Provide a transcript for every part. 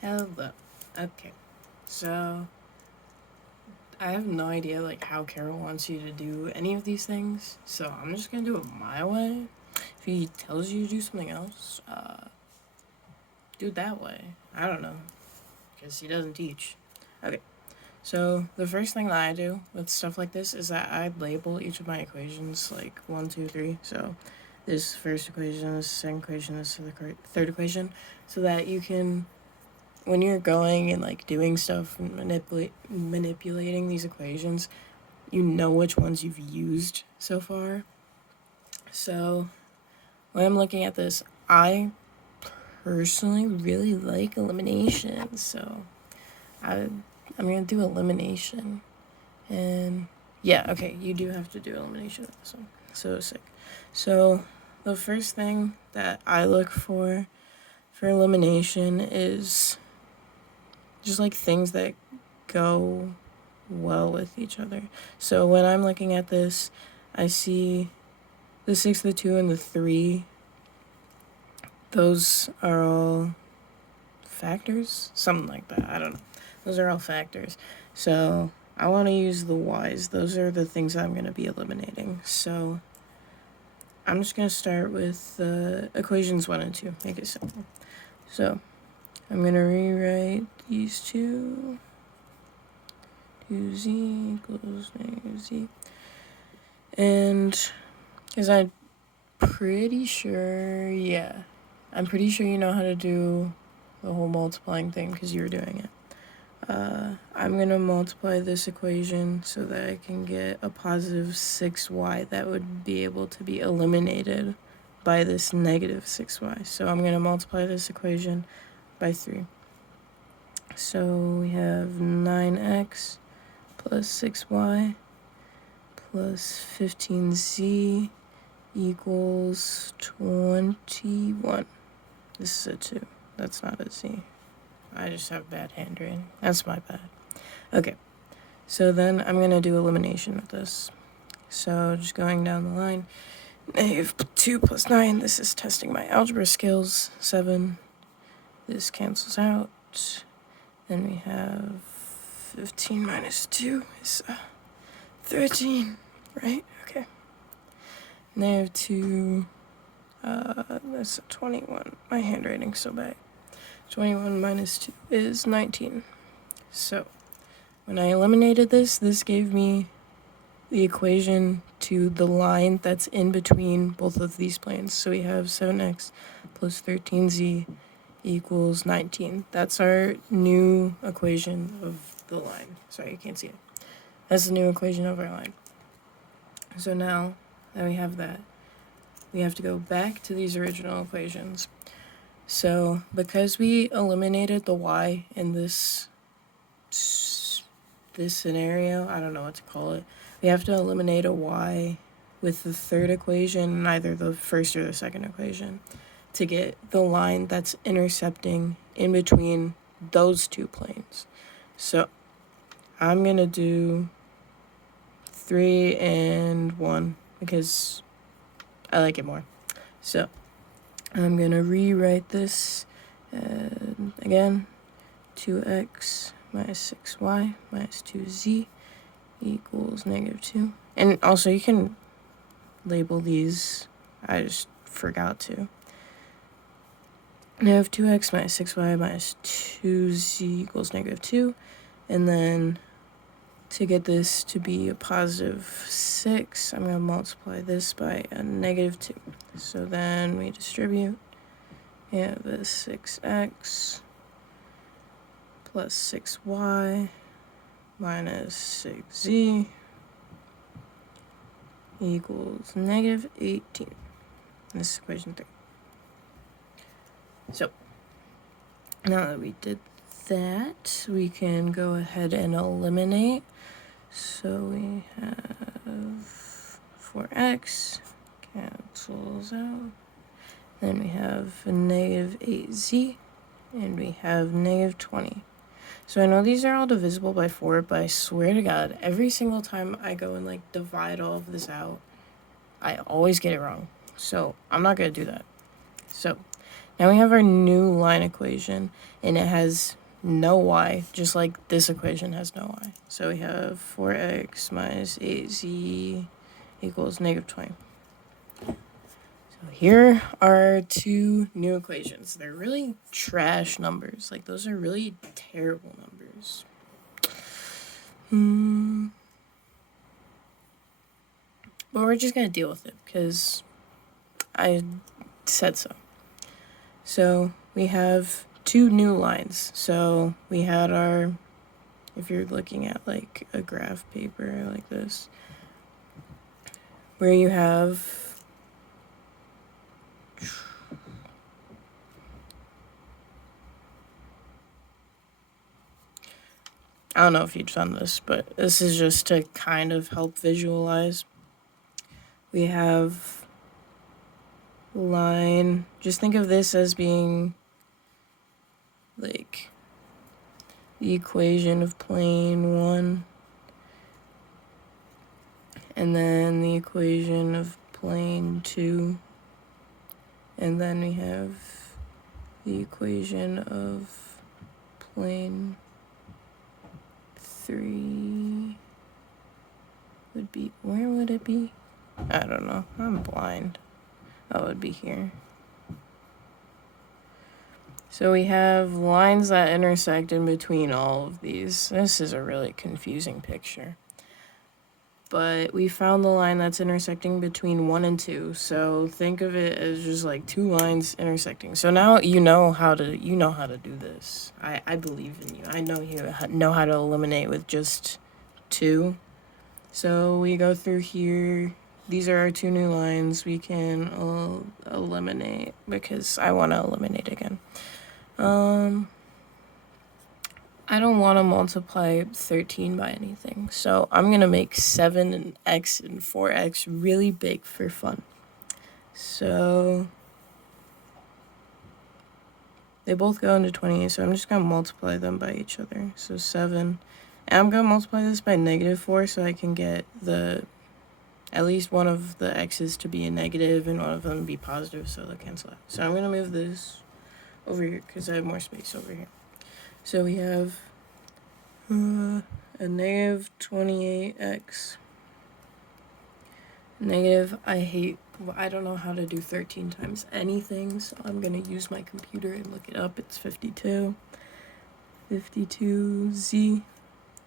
Hello. Okay. So I have no idea how Carol wants you to do any of these things. So I'm just gonna do it my way. If he tells you to do something else, do it that way. I don't know, because he doesn't teach. Okay. So the first thing that I do with stuff like this is that I label each of my equations like 1, 2, 3. So this first equation, this second equation, this is the third equation, so that you can, when you're going and doing stuff and manipulating these equations, you know which ones you've used so far. So when I'm looking at this, I personally really like elimination. So I'm gonna do elimination, and yeah, okay, you do have to do elimination with this one. So sick. So the first thing that I look for elimination is just things that go well with each other. So when I'm looking at this, I see the 6, the 2, and the 3. Those are all factors? Something like that. I don't know. Those are all factors. So I want to use the y's. Those are the things that I'm going to be eliminating. So I'm just going to start with equations 1 and 2. Make it simple. So I'm going to rewrite these two. 2z equals negative z. And because I'm pretty sure you know how to do the whole multiplying thing because you were doing it. I'm going to multiply this equation so that I can get a positive 6y that would be able to be eliminated by this negative 6y. So I'm going to multiply this equation by 3. So we have 9x plus 6y plus 15z equals 21. This is a 2. That's not a z. I just have bad handwriting. That's my bad. Okay. So then I'm going to do elimination with this. So just going down the line. Negative 2 plus 9. This is testing my algebra skills. 7. This cancels out. Then we have 15 minus 2 is 13. Right? Okay. Negative 2. That's a 21. My handwriting's so bad. 21 minus 2 is 19. So when I eliminated this gave me the equation to the line that's in between both of these planes. So we have 7x plus 13z equals 19. That's our new equation of the line. Sorry, you can't see it. That's the new equation of our line. So now that we have that, we have to go back to these original equations. So because we eliminated the y in this scenario, I don't know what to call it, we have to eliminate a y with the third equation, either the first or the second equation, to get the line that's intercepting in between those two planes. So I'm going to do 3 and 1 because I like it more. So I'm going to rewrite this again. 2x minus 6y minus 2z equals negative 2. And also you can label these. I just forgot to. Negative 2x minus 6y minus 2z equals negative 2. And then to get this to be a positive 6, I'm going to multiply this by a negative 2. So then we distribute. We have this 6x plus 6y minus 6z equals negative 18. This is equation 3. So now that we did that, we can go ahead and eliminate. So we have 4x cancels out. Then we have a negative 8z, and we have negative 20. So I know these are all divisible by 4, but I swear to God, every single time I go and divide all of this out, I always get it wrong. So I'm not going to do that. So Now we have our new line equation, and it has no y, just like this equation has no y. So we have 4x minus 8z equals negative 20. So here are two new equations. They're really trash numbers. Like, those are really terrible numbers. But we're just going to deal with it because I said so. So we have two new lines. So we had our, if you're looking at like a graph paper like this, where you have I don't know if you've done this, but this is just to kind of help visualize. We have line, just think of this as being like the equation of plane 1, and then the equation of plane 2, and then we have the equation of plane 3 would be, where would it be? I don't know, I'm blind. Oh, it would be here. So we have lines that intersect in between all of these. This is a really confusing picture. But we found the line that's intersecting between 1 and 2. So think of it as just like two lines intersecting. So now you know how to do this. I believe in you. I know you know how to eliminate with just 2. So we go through here. These are our two new lines. We can eliminate because I want to eliminate again. I don't want to multiply 13 by anything, so I'm going to make 7 and x and 4x really big for fun. So they both go into 28, so I'm just going to multiply them by each other. So 7. And I'm going to multiply this by -4 so I can get at least one of the x's to be a negative and one of them to be positive, so they'll cancel out. So I'm going to move this over here because I have more space over here. So we have a negative 28x. Negative, I don't know how to do 13 times anything, so I'm going to use my computer and look it up. It's 52. 52z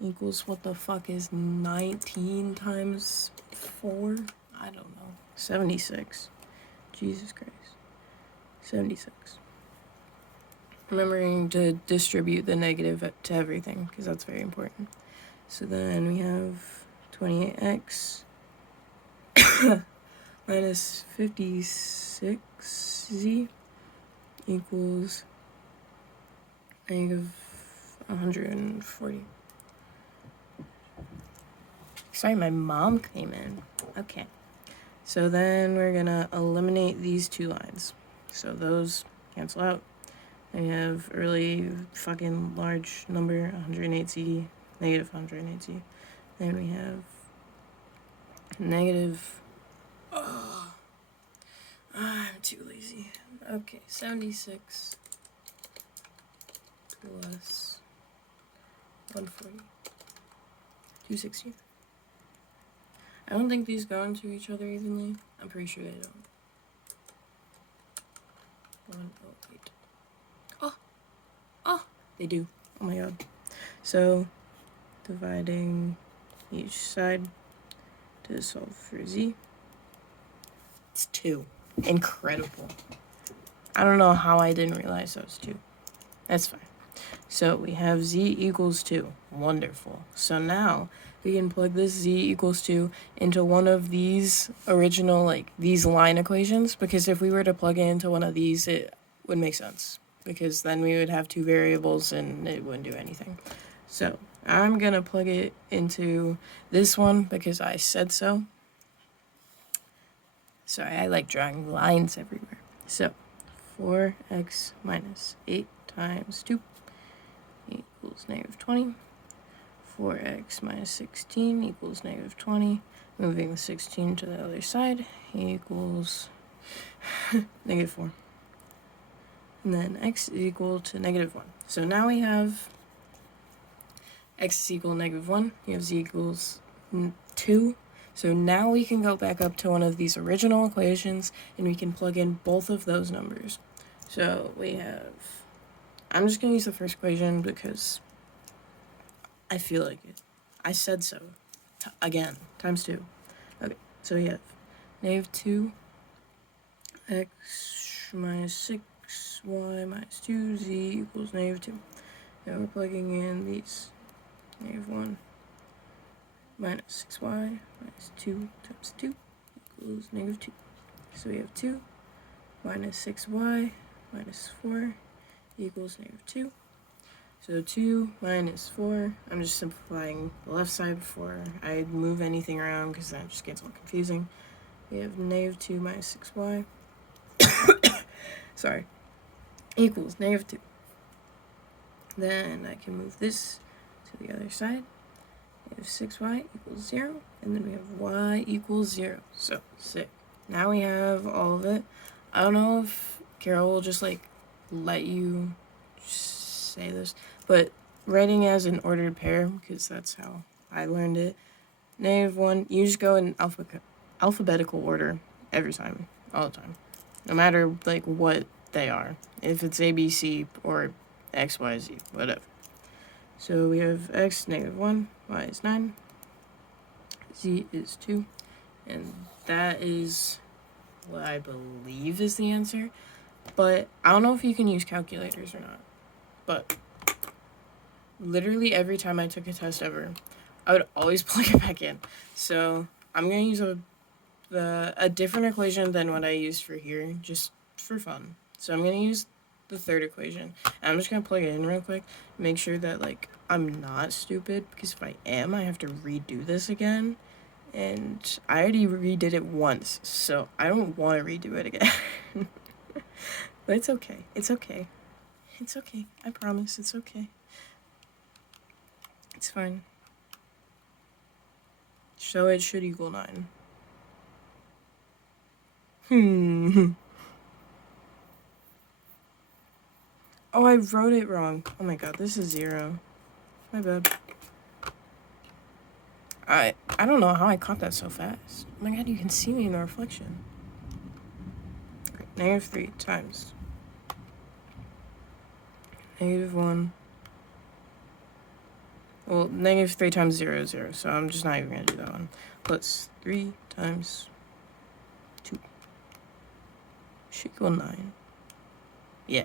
equals, what the fuck is 19 times 4? I don't know. 76. Jesus Christ. 76. Remembering to distribute the negative to everything, because that's very important. So then we have 28x minus 56z equals negative 140. Sorry, my mom came in. Okay. So then we're going to eliminate these two lines. So those cancel out. I have a really fucking large number, 108z, negative 108z. Then we have negative... Oh, I'm too lazy. Okay, 76 plus 140. 260. I don't think these go into each other evenly. I'm pretty sure they don't. 108. Oh, they do. Oh my god. So, dividing each side to solve for z. It's 2. Incredible. I don't know how I didn't realize that was 2. That's fine. So we have z equals 2. Wonderful. So now we can plug this z equals 2 into one of these original, like, these line equations, because if we were to plug it into one of these, it would make sense, because then we would have two variables and it wouldn't do anything. So I'm going to plug it into this one because I said so. Sorry, I like drawing lines everywhere. So 4x minus 8 times 2 equals negative 20. 4x minus 16 equals negative 20. Moving the 16 to the other side equals negative 4. and then x is equal to -1. So now we have x is equal to -1, you have z equals 2. So now we can go back up to one of these original equations and we can plug in both of those numbers. So we have, I'm just going to use the first equation because I feel like it. I said so. Again, times 2. Okay, so we have -2 x minus 6 y minus 2 z equals -2. Now we're plugging in these. -1 minus 6y minus 2 times 2 equals -2. So we have 2 minus 6y minus 4 equals -2. So 2 minus 4, I'm just simplifying the left side before I move anything around because that just gets all confusing. We have -2 minus 6y, sorry, equals -2. Then I can move this to the other side. We have 6y equals 0, and then we have y equals 0. So, sick. Now we have all of it. I don't know if Carol will just, like, let you say this, but writing as an ordered pair, because that's how I learned it. -1, you just go in alphabetical order every time, all the time. No matter, like, what they are. If it's A, B, C, or X, Y, Z, whatever. So we have x -1, y is 9, z is 2, and that is what I believe is the answer. But I don't know if you can use calculators or not. But literally every time I took a test ever, I would always plug it back in. So I'm going to use a different equation than what I used for here, just for fun. So I'm going to use the third equation. And I'm just going to plug it in real quick, make sure that, like, I'm not stupid, because if I am, I have to redo this again. And I already redid it once, so I don't want to redo it again. But it's okay. It's okay. It's okay. I promise. It's okay. It's fine. So it should equal 9. Oh, I wrote it wrong. Oh my god, this is 0. My bad. I don't know how I caught that so fast. Oh my god, you can see me in the reflection. -3 times -1. Well, -3 times 0 is 0, so I'm just not even going to do that one. Plus 3 times 2 should equal 9. Yeah.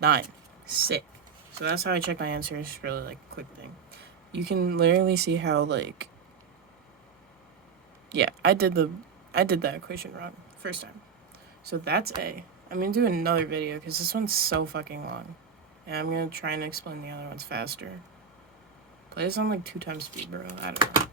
9. Sick. So that's how I check my answer. It's really, like, a quick thing. You can literally see how, like, yeah, I did that equation wrong first time. So that's A. I'm going to do another video because this one's so fucking long. And I'm going to try and explain the other ones faster. Play this on, like, 2 times speed, bro. I don't know.